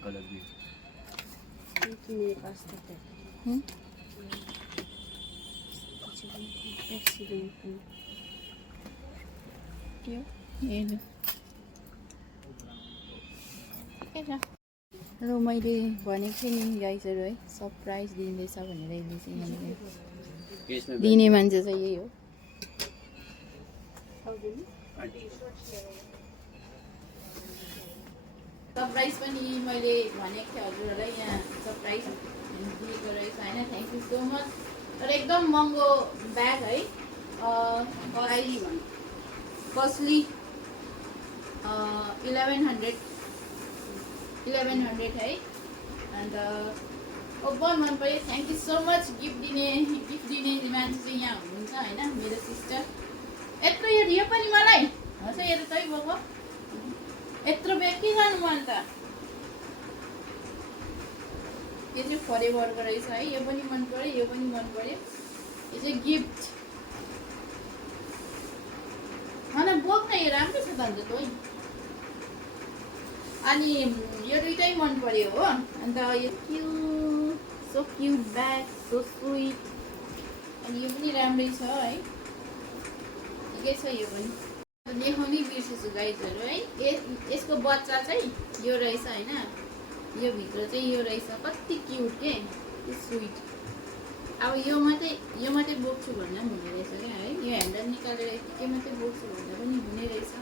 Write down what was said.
colour भी कि मेरे pass तो है त्यो हेर्नु र मैले भनेको थिएँ नि गाइजहरू है सरप्राइज दिँदैछ भनेर यसले चाहिँ यहाँनिर दिने मान्छे चाहिँ यही हो सरप्राइज पनि मैले भनेको थिएँ हजुरहरूलाई यहाँ सरप्राइज दिएको रहेछ होइन थ्याङ्क यू सो मच तर एकदम महँगो ब्याग है कस्टली 1100 है अन्त ओभर मन पऱ्यो thank you so much gift दिने मान्छे चाहिँ यहाँ हुनुहुन्छ होइन मेरो सिस्टर यत्रो यो पनि मलाई हस् हेर तै बोको यत्रो ब्याग के गर्नु मन त यो चाहिँ फरेभरको रहेछ है यो पनि मन पऱ्यो यो पनि मन पऱ्यो यो चाहिँ गिफ्ट बोक्न यो राम्रो छ त अन्त तँ अनि यो दुइटै मन पर्यो हो अन्त यो so cute bag so sweet अनि यो पनि राम्रै छ है ठिकै छ यो पनि देखाउनै बिर्सेछु गाइजहरू है यसको बच्चा चाहिँ यो रहेछ होइन यो भित्र चाहिँ यो रहेछ कति क्युट के स्विट अब यो मात्रै बोक्छु भन्दा पनि हुने रहेछ क्या है यो ह्यान्डल निकालेर के मात्रै बोक्छु भन्दा पनि हुने रहेछ